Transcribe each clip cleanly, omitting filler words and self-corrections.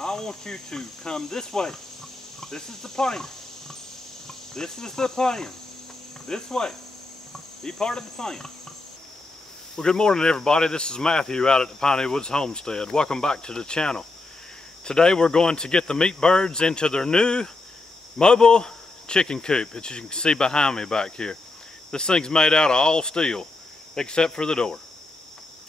I want you to come this way. This is the plan. This is the plan. This way. Be part of the plan. Well, good morning, everybody. This is Matthew out at the Piney Woods Homestead. Welcome back to the channel. Today we're going to get the meat birds into their new mobile chicken coop that you can see behind me back here. This thing's made out of all steel except for the door.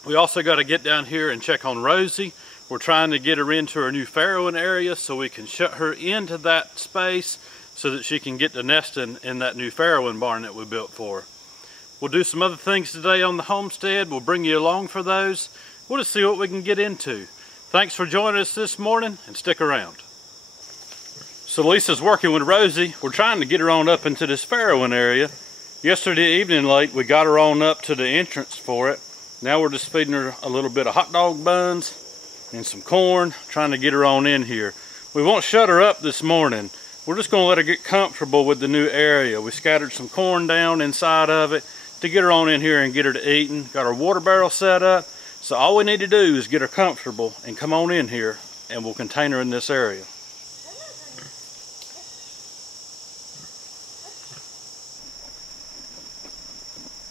We also got to get down here and check on Rosie. We're trying to get her into her new farrowing area so we can shut her into that space so that she can get to nesting in that new farrowing barn that we built for her. We'll do some other things today on the homestead. We'll bring you along for those. We'll just see what we can get into. Thanks for joining us this morning, and stick around. So Lisa's working with Rosie. We're trying to get her on up into this farrowing area. Yesterday evening late, we got her on up to the entrance for it. Now we're just feeding her a little bit of hot dog buns and some corn, trying to get her on in here. We won't shut her up this morning. We're just going to let her get comfortable with the new area. We scattered some corn down inside of it to get her on in here and get her to eating. Got our water barrel set up. So all we need to do is get her comfortable and come on in here, and we'll contain her in this area.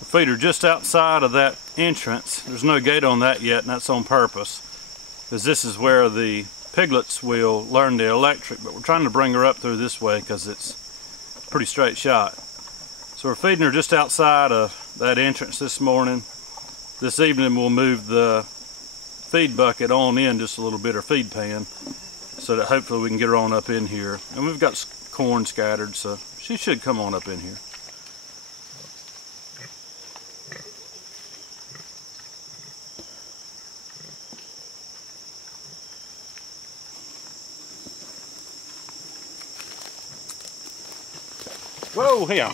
We'll feed her just outside of that entrance. There's no gate on that yet, and that's on purpose, because this is where the piglets will learn the electric, but we're trying to bring her up through this way because it's a pretty straight shot. So we're feeding her just outside of that entrance this morning. This evening we'll move the feed bucket on in just a little bit, or feed pan, so that hopefully we can get her on up in here. And we've got corn scattered, so she should come on up in here. Whoa, him.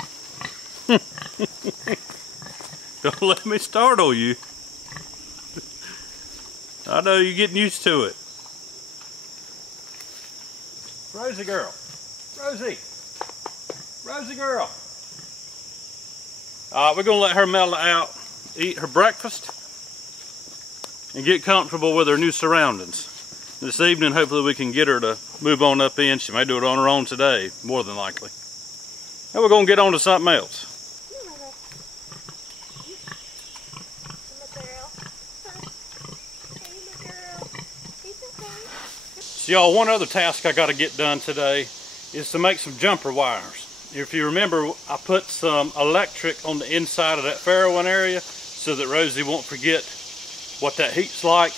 Don't let me startle you. I know you're getting used to it. Rosie girl. Rosie. Rosie girl. We're going to let her mellow out, eat her breakfast, and get comfortable with her new surroundings. This evening, hopefully we can get her to move on up in. She may do it on her own today, more than likely. Now we're going to get on to something else. So y'all, one other task I got to get done today is to make some jumper wires. If you remember, I put some electric on the inside of that farrowing area so that Rosie won't forget what that heat's like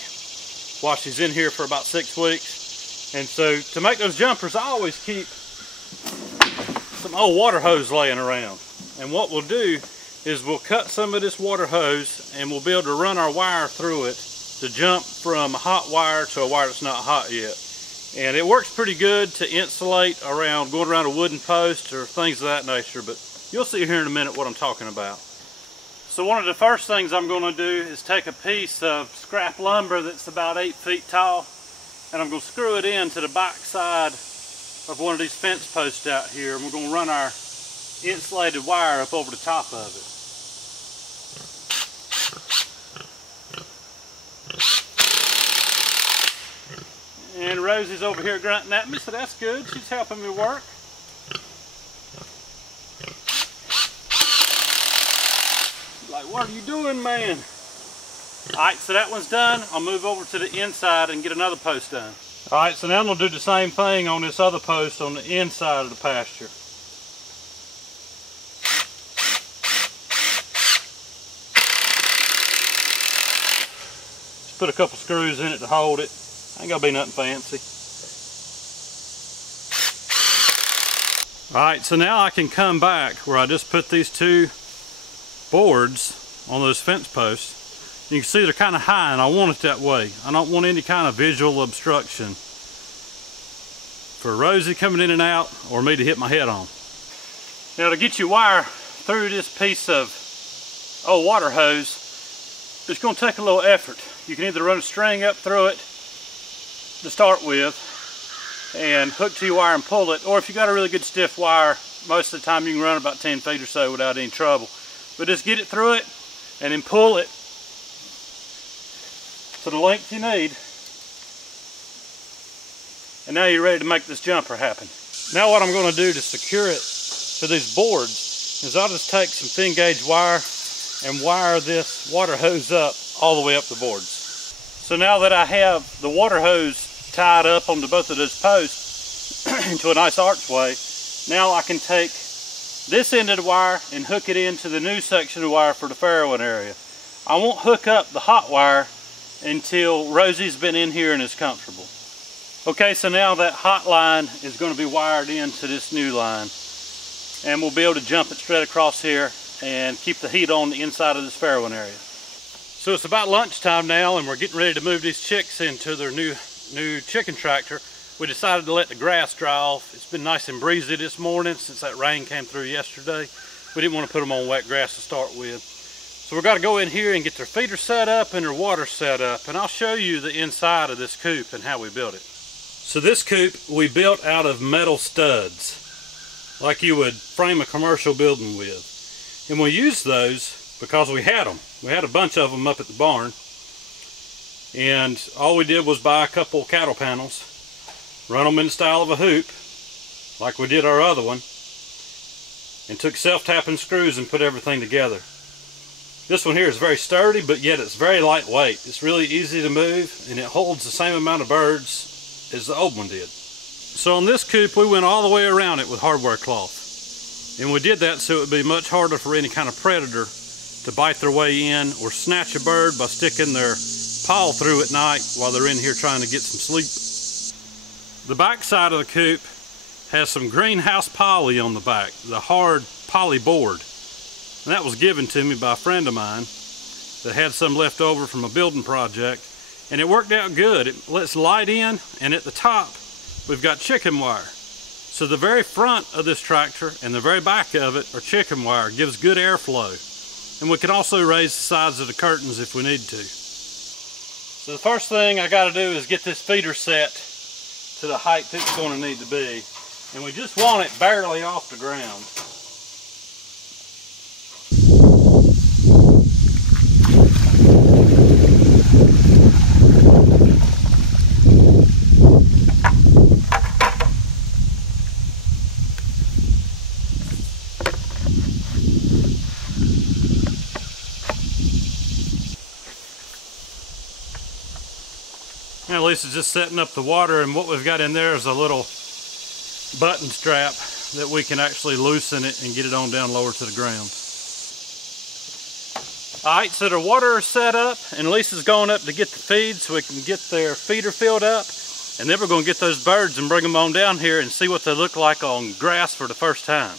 while she's in here for about 6 weeks. And so to make those jumpers, I always keep some old water hose laying around. And what we'll do is we'll cut some of this water hose and we'll be able to run our wire through it to jump from a hot wire to a wire that's not hot yet. And it works pretty good to insulate around, going around a wooden post or things of that nature, but you'll see here in a minute what I'm talking about. So one of the first things I'm going to do is take a piece of scrap lumber that's about 8 feet tall, and I'm going to screw it into the back side of one of these fence posts out here, and we're going to run our insulated wire up over the top of it. And Rosie's over here grunting at me, so that's good. She's helping me work. Like, what are you doing, man? Alright, so that one's done. I'll move over to the inside and get another post done. Alright, so now I'm going to do the same thing on this other post on the inside of the pasture. Just put a couple screws in it to hold it. Ain't gonna be nothing fancy. Alright, so now I can come back where I just put these two boards on those fence posts. You can see they're kind of high, and I want it that way. I don't want any kind of visual obstruction for Rosie coming in and out, or me to hit my head on. Now, to get your wire through this piece of old water hose, it's going to take a little effort. You can either run a string up through it to start with and hook to your wire and pull it, or if you got a really good stiff wire, most of the time you can run about 10 feet or so without any trouble. But just get it through it and then pull it to the length you need And now you're ready to make this jumper happen. Now what I'm going to do to secure it to these boards is I'll just take some thin gauge wire and wire this water hose up all the way up the boards. So now that I have the water hose tied up onto both of those posts into a nice archway, now I can take this end of the wire and hook it into the new section of wire for the farrowing area. I won't hook up the hot wire until Rosie's been in here and is comfortable. Okay, so now that hot line is going to be wired into this new line, and we'll be able to jump it straight across here and keep the heat on the inside of this farrowing area. So it's about lunchtime now, and we're getting ready to move these chicks into their new chicken tractor. We decided to let the grass dry off. It's been nice and breezy this morning since that rain came through yesterday. We didn't want to put them on wet grass to start with. So we're going to go in here and get their feeder set up and their water set up, and I'll show you the inside of this coop and how we built it. So this coop we built out of metal studs, like you would frame a commercial building with. And we used those because we had them. We had a bunch of them up at the barn. And all we did was buy a couple cattle panels, run them in the style of a hoop, like we did our other one, and took self-tapping screws and put everything together. This one here is very sturdy, but yet it's very lightweight. It's really easy to move, and it holds the same amount of birds as the old one did. So on this coop, we went all the way around it with hardware cloth. And we did that so it would be much harder for any kind of predator to bite their way in or snatch a bird by sticking their paw through at night while they're in here trying to get some sleep. The back side of the coop has some greenhouse poly on the back, the hard poly board. And that was given to me by a friend of mine that had some left over from a building project. And it worked out good. It lets light in, and at the top we've got chicken wire. So the very front of this tractor and the very back of it are chicken wire. It gives good airflow. And we can also raise the sides of the curtains if we need to. So the first thing I got to do is get this feeder set to the height it's going to need to be. And we just want it barely off the ground. Now Lisa's just setting up the water, and what we've got in there is a little button strap that we can actually loosen it and get it on down lower to the ground. Alright, so the water is set up, and Lisa's going up to get the feed so we can get their feeder filled up, and then we're going to get those birds and bring them on down here and see what they look like on grass for the first time.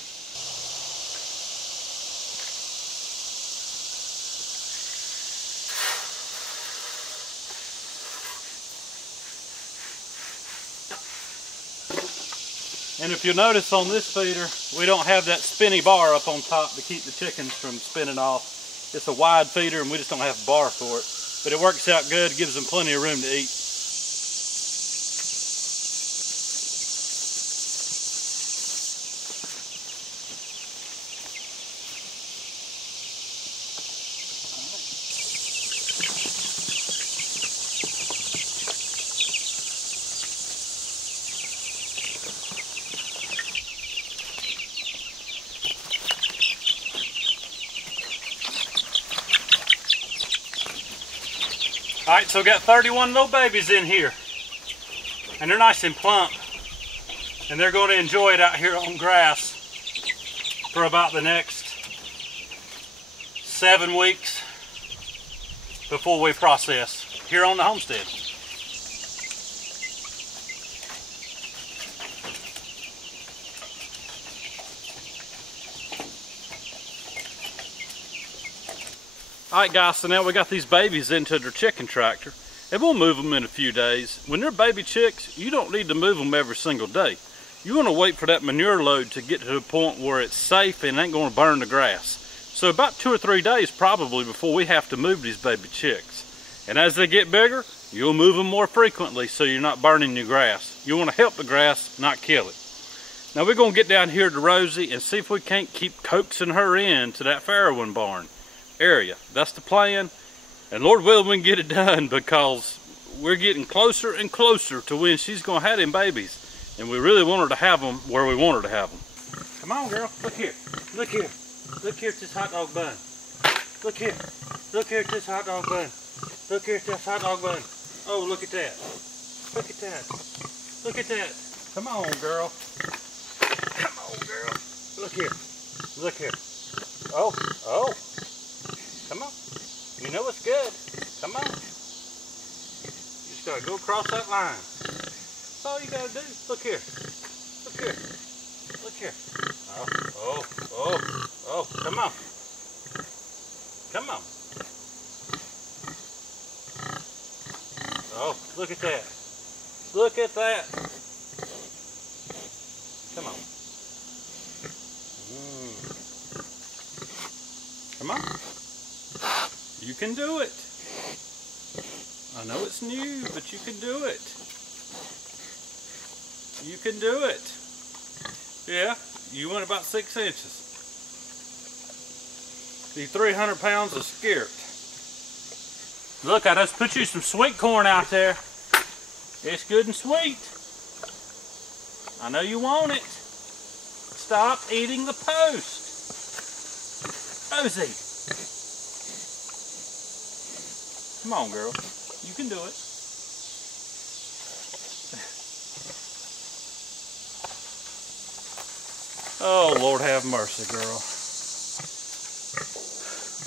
And if you'll notice on this feeder, we don't have that spinny bar up on top to keep the chickens from spinning off. It's a wide feeder and we just don't have a bar for it. But it works out good, gives them plenty of room to eat. Alright, so we got 31 little babies in here, and they're nice and plump, and they're going to enjoy it out here on grass for about the next 7 weeks before we process here on the homestead. Alright guys, so now we got these babies into their chicken tractor, and we'll move them in a few days. When they're baby chicks, you don't need to move them every single day. You want to wait for that manure load to get to the point where it's safe and ain't going to burn the grass. So about 2 or 3 days probably before we have to move these baby chicks. And as they get bigger, you'll move them more frequently so you're not burning your grass. You want to help the grass, not kill it. Now we're going to get down here to Rosie and see if we can't keep coaxing her in to that farrowing barn area. That's the plan, and Lord willing we can get it done, because we're getting closer and closer to when she's gonna have them babies. And we really want her to have them where we want her to have them. Come on, girl, look here, look here. Look here at this hot dog bun. Look here at this hot dog bun. Look here at this hot dog bun. Oh, look at that. Look at that. Look at that. Come on, girl. Come on, girl. Look here. Look here. Oh, oh. Come on. You know it's good. Come on. You just gotta go across that line. That's all you gotta do. Look here. Look here. Look here. Oh, oh, oh, oh. Come on. Come on. Oh, look at that. Look at that. Come on. Come on. You can do it. I know it's new, but you can do it. You can do it. Yeah, you went about 6 inches. The 300 pounds of skirt. Look, I just put you some sweet corn out there. It's good and sweet. I know you want it. Stop eating the post. Rosie. Come on, girl. You can do it. Oh, Lord have mercy, girl.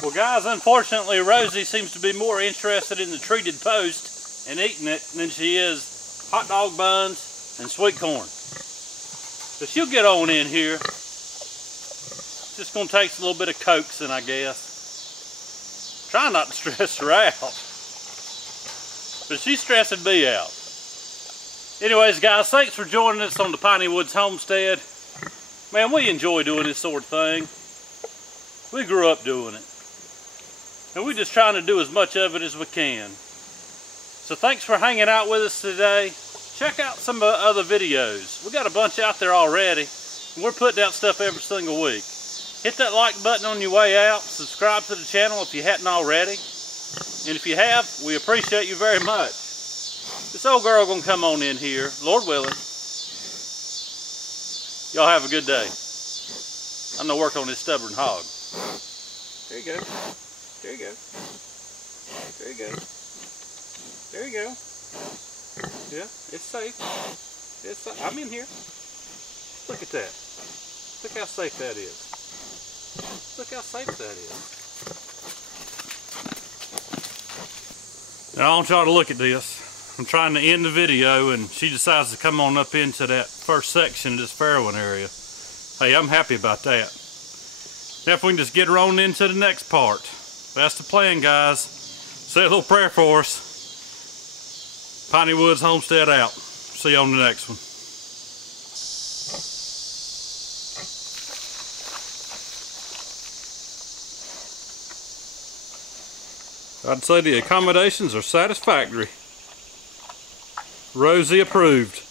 Well, guys, unfortunately, Rosie seems to be more interested in the treated post and eating it than she is hot dog buns and sweet corn. But she'll get on in here. Just gonna take a little bit of coaxing, I guess. Try not to stress her out. But she's stressing me out. Anyways, guys, thanks for joining us on the Piney Woods Homestead. Man, we enjoy doing this sort of thing. We grew up doing it. And we're just trying to do as much of it as we can. So thanks for hanging out with us today. Check out some of the other videos. We got a bunch out there already. And we're putting out stuff every single week. Hit that like button on your way out. Subscribe to the channel if you hadn't already. And if you have, we appreciate you very much. This old girl gonna come on in here, Lord willing. Y'all have a good day. I'm gonna work on this stubborn hog. There you go. There you go. There you go. There you go. Yeah, it's safe. It's safe. I'm in here. Look at that. Look how safe that is. Look how safe that is. Now I want y'all to look at this. I'm trying to end the video and she decides to come on up into that first section of this farrowing area. Hey, I'm happy about that. Now if we can just get her on into the next part. That's the plan, guys. Say a little prayer for us. Piney Woods Homestead out. See you on the next one. I'd say the accommodations are satisfactory. Rosie approved.